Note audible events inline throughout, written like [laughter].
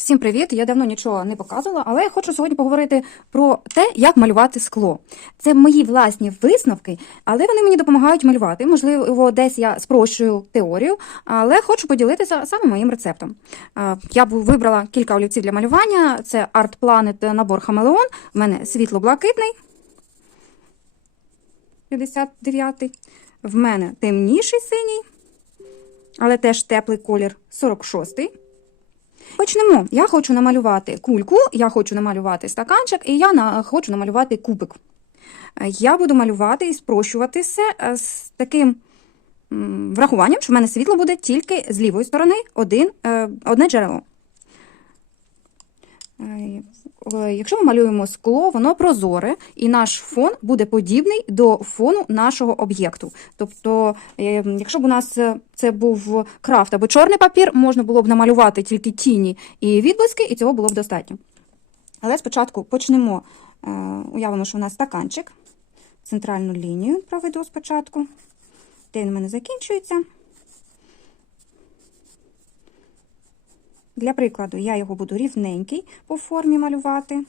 Всім привіт! Я давно нічого не показувала, але я хочу сьогодні поговорити про те, як малювати скло. Це мої власні висновки, але вони мені допомагають малювати. Можливо, десь я спрощую теорію, але хочу поділитися саме моїм рецептом. Я вибрала кілька олівців для малювання. Це Art Planet набор Хамелеон. У мене світло-блакитний, 59-й. В мене темніший синій, але теж теплий колір 46-й. Почнемо. Я хочу намалювати кульку, я хочу намалювати стаканчик, і я на, хочу намалювати кубик. Е, Я буду малювати і спрощувати все е, з таким врахуванням, що в мене світло буде тільки з лівої сторони один, е, одне джерело. Е, Якщо ми малюємо скло, воно прозоре, і наш фон буде подібний до фону нашого об'єкту. Тобто, е, якщо б у нас е, це був крафт або чорний папір, можна було б намалювати тільки тіні і відблиски, і цього було б достатньо. Але спочатку почнемо. Уявимо, що у нас стаканчик. Центральну лінію проведу спочатку. Де він у мене закінчується. Для прикладу, я його буду рівненький по формі малювати.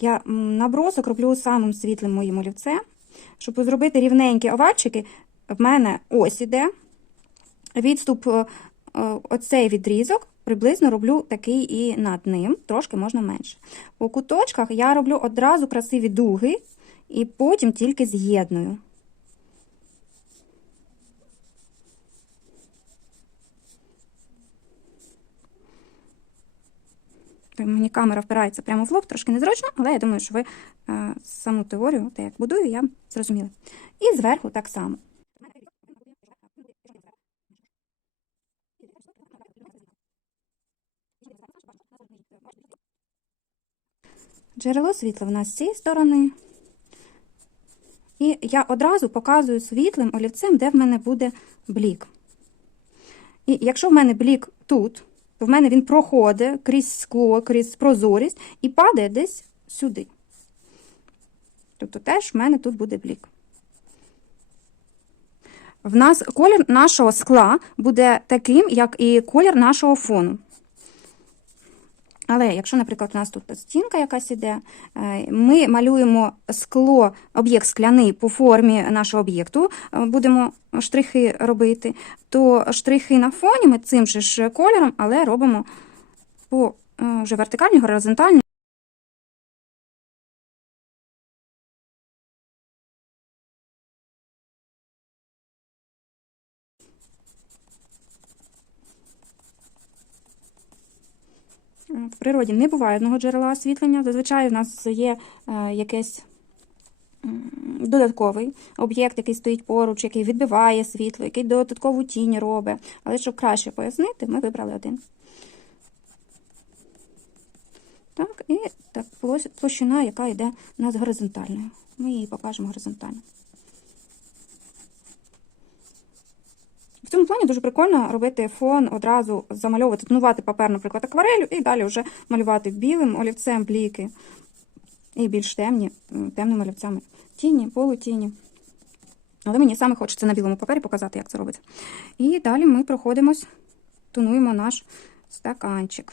Я набросок роблю самим світлим моїм олівцем. Щоб зробити рівненькі овальчики, в мене ось іде. Відступ, е, е, оцей відрізок, приблизно роблю такий і над ним, трошки можна менше. По куточках я роблю одразу красиві дуги, і потім тільки з'єдную. То Мені камера впирається прямо в лоб, трошки незручно, але я думаю, що ви е, саму теорію, те, як будую, я зрозуміла. І зверху так само. Джерело світла в нас з цієї сторони. І я одразу показую світлим олівцем, де в мене буде блік. І якщо в мене блік тут, в мене він проходить крізь скло, крізь прозорість і падає десь сюди. Тобто теж в мене тут буде блік. В нас колір нашого скла буде таким, як і колір нашого фону. Але якщо, наприклад, у нас тут стінка якась іде, е, ми малюємо скло, об'єкт скляний по формі нашого об'єкту, е, будемо штрихи робити, то штрихи на фоні ми цим же ж кольором, але робимо по е, вже вертикальні, горизонтальні. В природі не буває одного джерела освітлення. Зазвичай у нас є е, якийсь додатковий об'єкт, який стоїть поруч, який відбиває світло, який додаткову тінь робить. Але щоб краще пояснити, ми вибрали один. Так, і так, площина, яка йде у нас горизонтальною. Ми її покажемо горизонтально. В цьому плані дуже прикольно робити фон, одразу замальовувати, тонувати папер, наприклад, акварелю, і далі вже малювати білим олівцем бліки. І більш темні, темними олівцями. Тіні, полутіні. Але мені саме хочеться на білому папері показати, як це робиться. І далі ми проходимось, тонуємо наш стаканчик.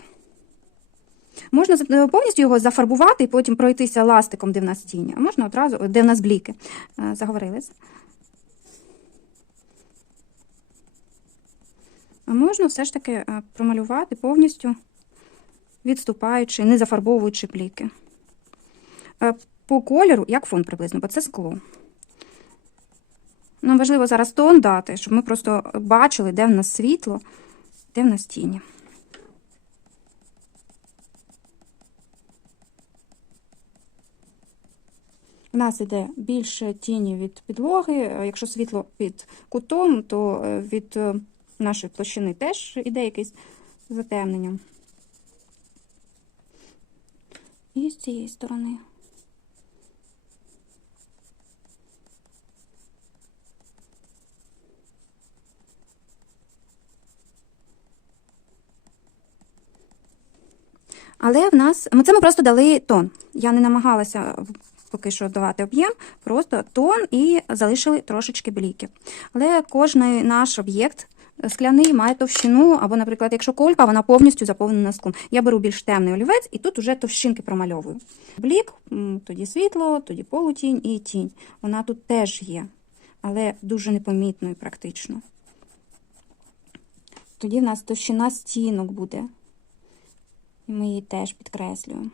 Можна е, повністю його зафарбувати і потім пройтися ластиком, де в нас тіні, а можна одразу, де в нас бліки. Е, Заговорились. Можна все ж таки е, промалювати повністю, відступаючи, не зафарбовуючи пліки. Е, По кольору, як фон приблизно, бо це скло. Нам важливо зараз тон дати, щоб ми просто бачили, де в нас світло, де в нас тіні. У нас йде більше тіні від підлоги. Е, Якщо світло під кутом, то від нашої площини теж іде якесь затемнення. І з цієї сторони. Але в нас це ми просто дали тон. Я не намагалася поки що давати об'єм, просто тон і залишили трошечки бліків. Але кожний наш об'єкт скляний має товщину, або, наприклад, якщо колька, вона повністю заповнена склом. Я беру більш темний олівець і тут уже товщинки промальовую. Блік, тоді світло, тоді полутінь і тінь. Вона тут теж є, але дуже непомітною практично. Тоді в нас товщина стінок буде. І ми її теж підкреслюємо.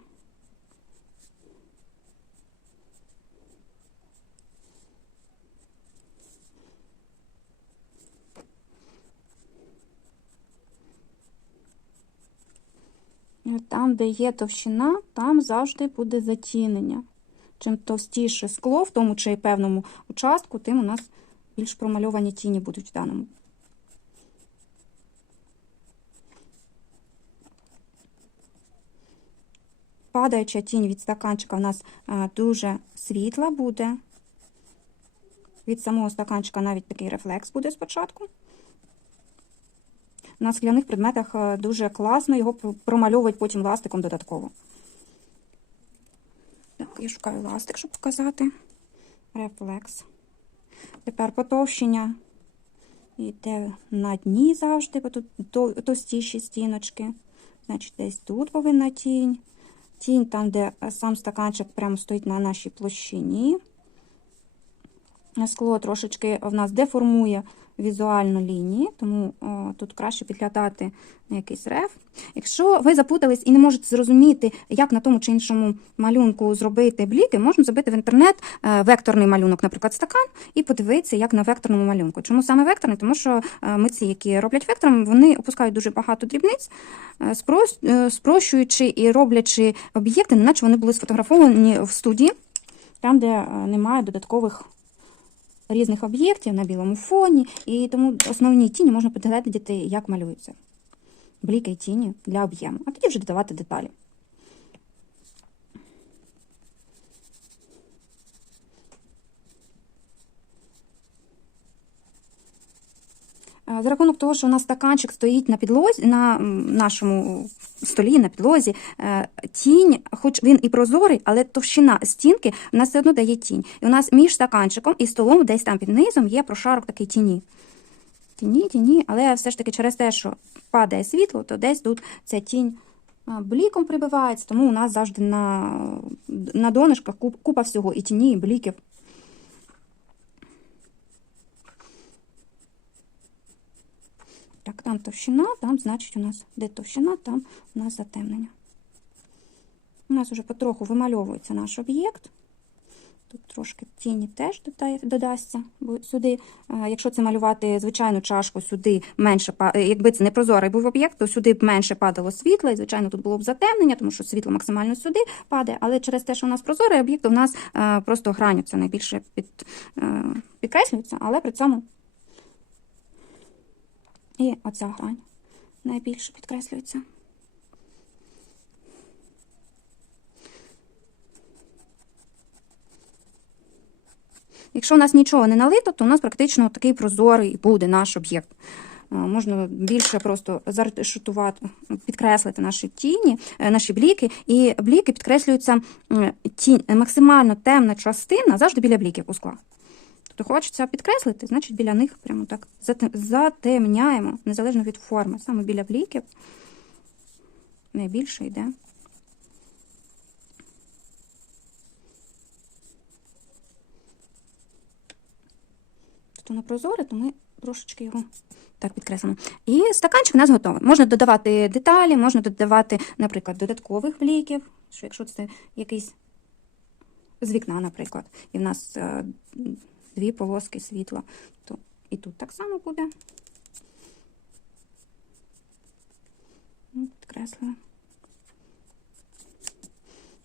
Там, де є товщина, там завжди буде затінення. Чим товстіше скло в тому чи певному участку, тим у нас більш промальовані тіні будуть в даному. Падаюча тінь від стаканчика у нас дуже світла буде. Від самого стаканчика навіть такий рефлекс буде спочатку. На скляних предметах е, дуже класно його промальовують потім ластиком додатково. Так, я шукаю ластик, щоб показати. Рефлекс. Тепер потовщення йде на дні завжди, бо тут товстіші стіночки. Значить, десь тут повинна тінь. Тінь там, де сам стаканчик прямо стоїть на нашій площині. Скло трошечки в нас деформує візуальну лінії, тому о, тут краще підглядати на якийсь реф. Якщо ви запутались і не можете зрозуміти, як на тому чи іншому малюнку зробити бліки, можна зробити в інтернет е, векторний малюнок, наприклад, стакан, і подивитися, як на векторному малюнку. Чому саме векторний? Тому що е, митці, які роблять вектором, вони опускають дуже багато дрібниць, е, спрощуючи і роблячи об'єкти, неначе вони були сфотографовані в студії, там, де немає додаткових різних об'єктів на білому фоні, і тому основні тіні можна підглядати, як малюються. Бліки і тіні для об'єму, а тоді вже додавати деталі. За рахунок того, що у нас стаканчик стоїть на підлозі, на нашому столі, на підлозі, е, тінь, хоч він і прозорий, але товщина стінки в нас все одно дає тінь. І у нас між стаканчиком і столом, десь там під низом, є прошарок такий тіні. Тіні, тіні, але все ж таки через те, що падає світло, то десь тут ця тінь бліком прибивається, тому у нас завжди на, на донышках куп- купа всього, і тіні, і бліків. Так, там товщина, там, значить, у нас де товщина, там у нас затемнення. У нас вже потроху вимальовується наш об'єкт. Тут трошки тіні теж додасться, бо сюди, якщо це малювати звичайну чашку, сюди менше е, якби це не прозорий був об'єкт, то сюди б менше падало світла, і звичайно тут було б затемнення, тому що світло максимально сюди падає. Але через те, що у нас прозорий об'єкт, у нас е, просто це найбільше під, е, підкреслюється, але при цьому і оця грань найбільше підкреслюється. Якщо у нас нічого не налито, то у нас практично такий прозорий буде наш об'єкт. Е, Можна більше просто заретушувати, підкреслити наші тіні, е, наші бліки. І бліки підкреслюються тінь, максимально темна частина завжди біля бліків у склах. Тобто хочеться підкреслити, значить біля них прямо так затемняємо, незалежно від форми. Саме біля бліків найбільше йде. Тобто на прозоре, то ми трошечки його так підкреслимо. І стаканчик у нас готовий. Можна додавати деталі, можна додавати, наприклад, додаткових бліків, що якщо це якийсь з вікна, наприклад, і в нас е, дві полоски світла, то і тут так само буде. Ну,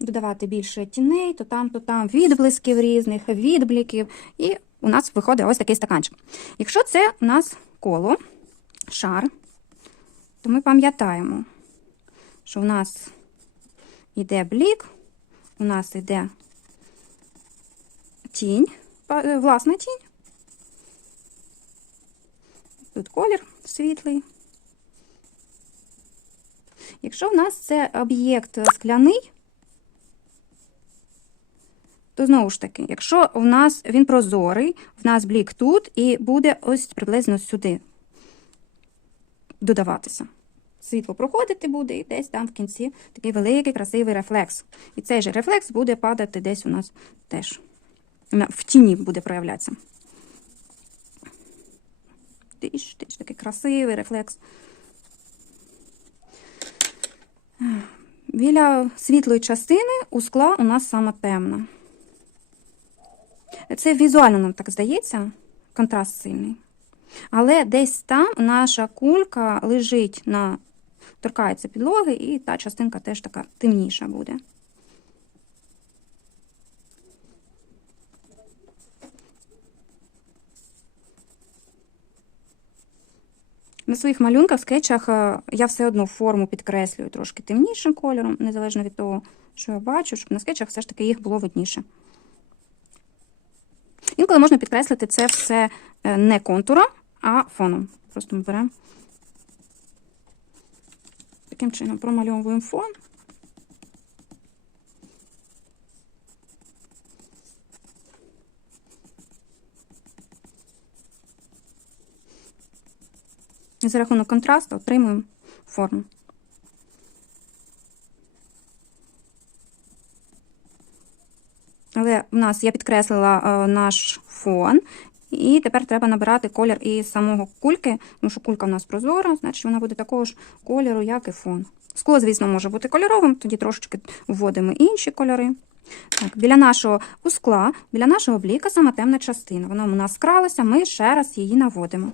Додавати більше тіней, то там, то там, відблисків різних, відбліків. І у нас виходить ось такий стаканчик. Якщо це у нас коло, шар, то ми пам'ятаємо, що в нас йде блік, у нас йде тінь, власна тінь. Тут колір світлий. Якщо в нас це об'єкт скляний, то знову ж таки, якщо в нас він прозорий, в нас блік тут і буде ось приблизно сюди. додаватися. Світло проходити буде, і десь там в кінці такий великий красивий рефлекс. І цей же рефлекс буде падати десь у нас теж. В тіні буде проявлятися. Тиш, тиш, такий красивий рефлекс. Біля світлої частини у скла у нас саме темна. Це візуально нам так здається, контраст сильний. Але десь там наша кулька лежить на торкається підлоги, і та частинка теж така темніша буде. На своїх малюнках, скетчах е, я все одно форму підкреслюю трошки темнішим кольором, незалежно від того, що я бачу, щоб на скетчах все ж таки їх було видніше. Інколи можна підкреслити це все е, не контуром, а фоном. Просто ми беремо таким чином промальовуємо фон. І за рахунок контрасту отримуємо форму. Але в нас я підкреслила е, наш фон, і тепер треба набирати колір із самого кульки, тому що кулька в нас прозора, значить вона буде такого ж кольору, як і фон. Скло, звісно, може бути кольоровим, тоді трошечки вводимо інші кольори. Так, біля нашого у скла, біля нашого бліка сама темна частина. Вона у нас скралася, ми ще раз її наводимо.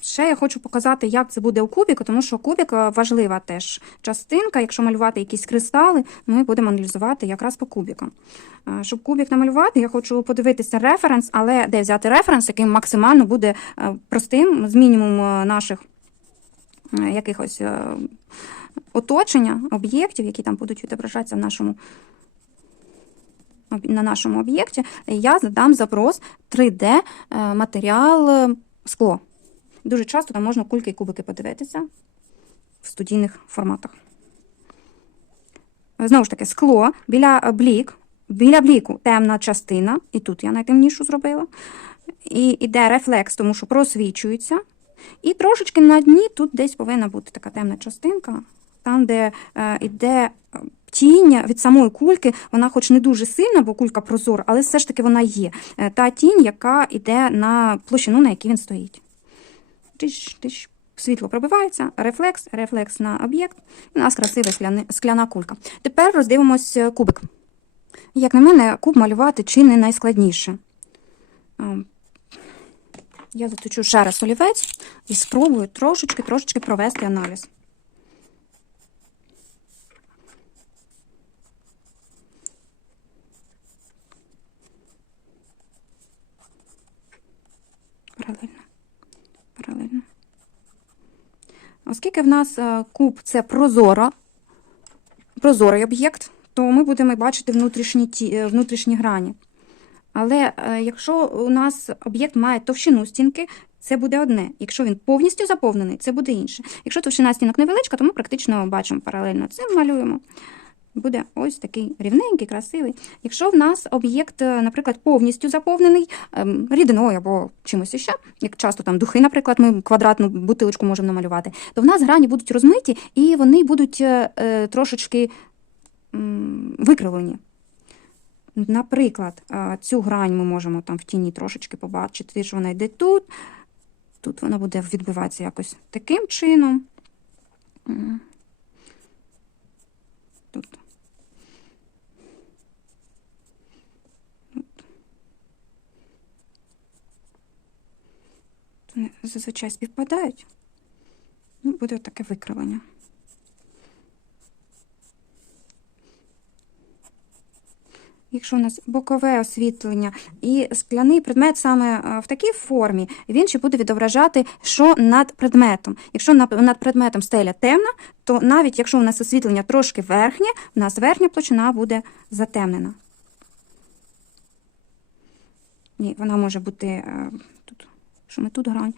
Ще я хочу показати, як це буде у кубіку, тому що кубік е, важлива теж частинка. Якщо малювати якісь кристали, ми будемо аналізувати якраз по кубікам. Е, Щоб кубік намалювати, я хочу подивитися референс, але де взяти референс, який максимально буде е, простим, з мінімум наших якихось оточення, об'єктів, які там будуть відображатися в нашому на нашому об'єкті, я задам запрос 3D е, матеріал скло. Дуже часто там можна кульки і кубики подивитися в студійних форматах. Знову ж таки, скло біля блік, біля бліку темна частина, і тут я найтемнішу зробила. І йде рефлекс, тому що просвічується. І трошечки на дні тут десь повинна бути така темна частинка, там, де е, йде тінь від самої кульки, вона хоч не дуже сильна, бо кулька прозора, але все ж таки вона є. Е, Та тінь, яка йде на площину, на якій він стоїть. Тиш, тиш. Світло пробивається, рефлекс, рефлекс на об'єкт. У нас красива скляни, скляна кулька. Тепер роздивимось е, кубик. Як на мене, куб малювати чи не найскладніше. Я заточу ще раз олівець і спробую трошечки, трошечки провести аналіз. Паралельно. Паралельно. Оскільки в нас е, куб це прозора, прозорий об'єкт, то ми будемо бачити внутрішні, ті, е, внутрішні грані. Але е, якщо у нас об'єкт має товщину стінки, це буде одне. Якщо він повністю заповнений, це буде інше. Якщо товщина стінок невеличка, то ми практично бачимо паралельно цим малюємо. Буде ось такий рівненький, красивий. Якщо в нас об'єкт, е, наприклад, повністю заповнений ем, рідиною або чимось іще, як часто там духи, наприклад, ми квадратну бутилочку можемо намалювати, то в нас грані будуть розмиті і вони будуть е, е, трошечки викривлені. Наприклад, цю грань ми можемо там в тіні трошечки побачити, що вона йде тут. Тут вона буде відбиватися якось таким чином. Вони зазвичай співпадають. Ну, буде таке викривлення. Якщо у нас бокове освітлення і скляний предмет саме е, в такій формі, він ще буде відображати, що над предметом. Якщо над предметом стеля темна, то навіть якщо у нас освітлення трошки верхнє, у нас верхня площина буде затемнена. Ні, вона може бути е, що ми тут грань.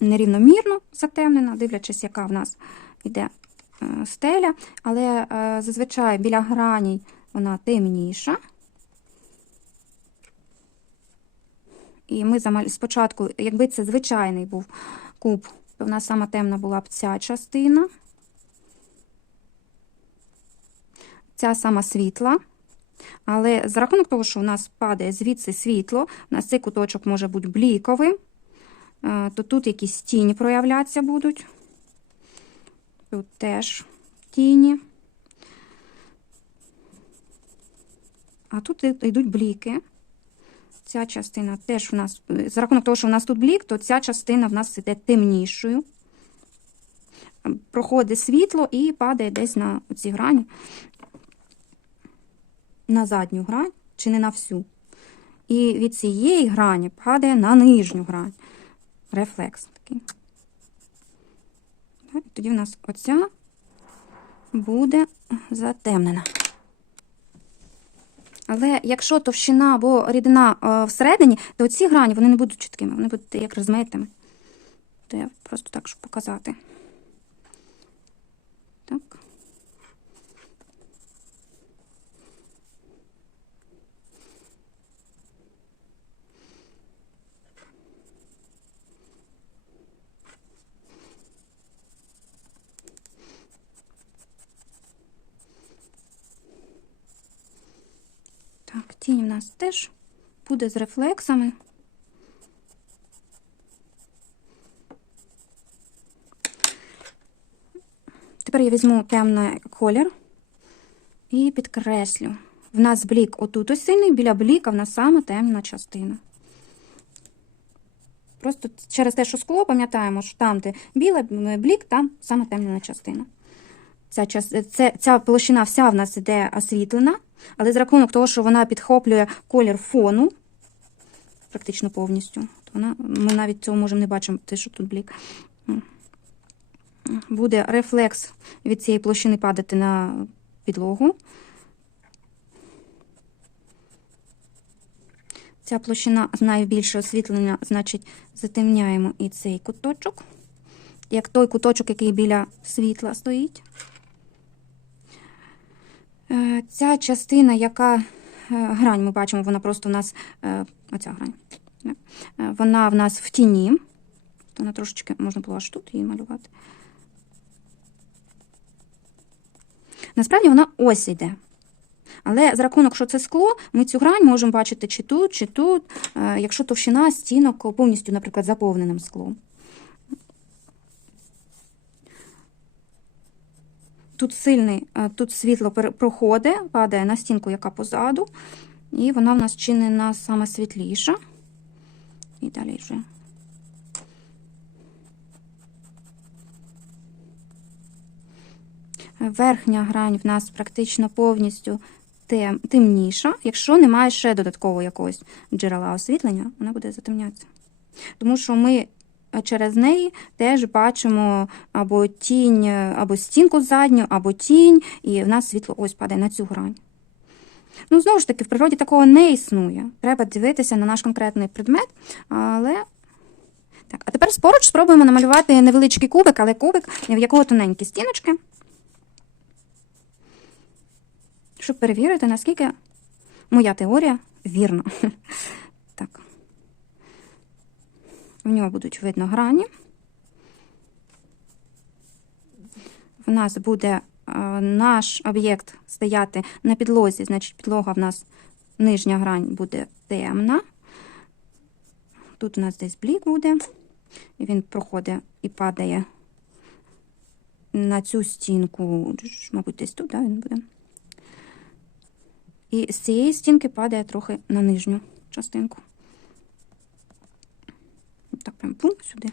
Нерівномірно затемнена, дивлячись, яка в нас йде е, стеля, але е, зазвичай біля граній вона темніша. І ми спочатку, якби це звичайний був куб, то в нас сама темна була б ця частина. Ця сама світла. Але за рахунок того, що у нас падає звідси світло, у нас цей куточок може бути бліковим, е, то тут якісь тіні проявлятися будуть. Тут теж тіні. А тут йдуть бліки. Ця частина теж у нас, е, за рахунок того, що у нас тут блік, то ця частина в нас іде темнішою. Проходить світло і падає десь на ці грані, на задню грань, чи не на всю. І від цієї грані падає на нижню грань. Рефлекс такий. Так, Тоді в нас оця буде затемнена. Але якщо товщина або рідина е, всередині, то ці грані вони не будуть чіткими, вони будуть як розмитими. То я просто так, щоб показати. Так. Так, тінь у нас теж буде з рефлексами. Тепер я візьму темний колір і підкреслю. В нас блік отут ось сильний, біля бліка в нас саме темна частина. Просто через те, що скло, пам'ятаємо, що там, де біле блік, там саме темна частина. Ця, це, ця площина вся в нас іде освітлена, але з рахунок того, що вона підхоплює колір фону, практично повністю, то вона, ми навіть цього можемо не бачимо, те, що тут блік. Буде рефлекс від цієї площини падати на підлогу. Ця площина найбільше освітлення, значить, затемняємо і цей куточок, як той куточок, який біля світла стоїть. Е, Ця частина, яка е, грань, ми бачимо, вона просто у нас, е, оця грань, вона в нас в тіні. То вона трошечки можна було аж тут її малювати. Насправді вона ось йде. Але за рахунок, що це скло, ми цю грань можемо бачити чи тут, чи тут, якщо товщина стінок повністю, наприклад, заповненим склом. Тут сильний, е, тут світло проходить, падає на стінку, яка позаду, і вона в нас чинена саме світліша. І далі вже. Верхня грань в нас практично повністю тем, темніша. Якщо немає ще додаткового якогось джерела освітлення, вона буде затемнятися. Тому що ми через неї теж бачимо або тінь, або стінку задню, або тінь, і в нас світло ось падає на цю грань. Ну, знову ж таки, в природі такого не існує. Треба дивитися на наш конкретний предмет, але. Так, а тепер поруч спробуємо намалювати невеличкий кубик, але кубик, в якого тоненькі стіночки. Щоб перевірити, наскільки моя теорія вірна. В нього будуть видно грані. В нас буде е, наш об'єкт стояти на підлозі, значить підлога в нас нижня грань буде темна. Тут у нас десь блік буде, і він проходить і падає на цю стінку, мабуть, десь тут, да, він буде. І з цієї стінки падає трохи на нижню частинку. Так, прям пум сюди.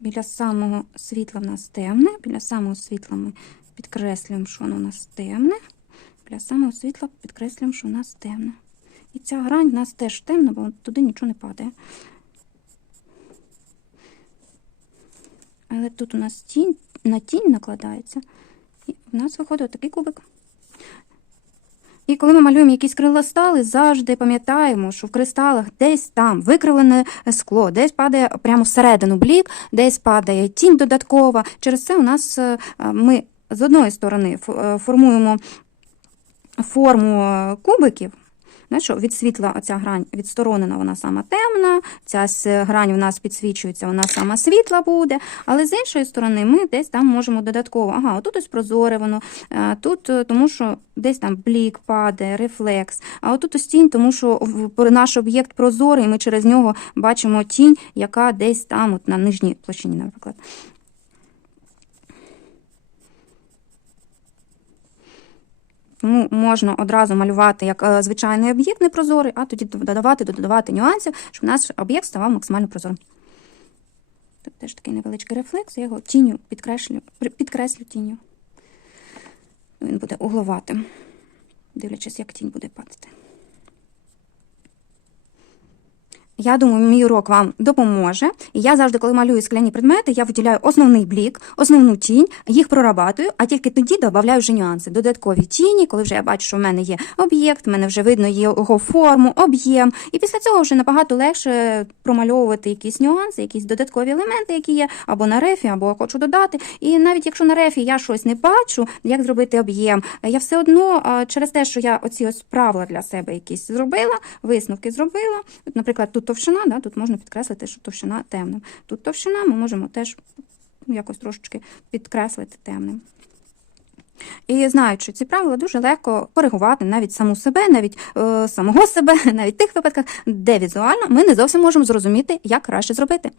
Біля самого світла в нас темне, біля самого світла ми підкреслюємо, що воно у нас темне. Біля самого світла підкреслюємо, що у нас темне. І ця грань в нас теж темна, бо туди нічого не падає. Але тут у нас тінь, на тінь накладається. І в нас виходить такий кубик. І коли ми малюємо якісь кристали, завжди пам'ятаємо, що в кристалах десь там викривлене скло, десь падає прямо всередину блік, десь падає тінь додаткова. Через це у нас е, ми з одної сторони е, формуємо форму е, кубиків, Знаєш, від світла оця грань відсторонена, вона сама темна, ця грань у нас підсвічується, вона сама світла буде. Але з іншої сторони, ми десь там можемо додатково. Ага, отут ось прозоре воно, е, тут е, тому що десь там блік падає, рефлекс. А отут ось тінь, тому що наш об'єкт прозорий, ми через нього бачимо тінь, яка десь там, от на нижній площині, наприклад. Тому можна одразу малювати як е, звичайний об'єкт непрозорий, а тоді додавати, додавати нюансів, щоб наш об'єкт ставав максимально прозорим. Тут теж такий невеличкий рефлекс, я його тінню підкреслю, підкреслю тінню. Він буде угловатим, дивлячись, як тінь буде падати. Я думаю, мій урок вам допоможе. І я завжди, коли малюю скляні предмети, я виділяю основний блік, основну тінь, їх прорабатую, а тільки тоді додаю вже нюанси. Додаткові тіні, коли вже я бачу, що в мене є об'єкт, в мене вже видно його форму, об'єм. І після цього вже набагато легше промальовувати якісь нюанси, якісь додаткові елементи, які є або на рефі, або хочу додати. І навіть якщо на рефі я щось не бачу, як зробити об'єм, я все одно через те, що я оці ось правила для себе якісь зробила, висновки зробила. Наприклад, тут товщина, да, тут можна підкреслити, що товщина темним. Тут товщина ми можемо теж ну, якось трошечки підкреслити темним. І знаючи ці правила, дуже легко коригувати навіть саму себе, навіть е, самого себе, [laughs] навіть в тих випадках, де візуально ми не зовсім можемо зрозуміти, як краще зробити.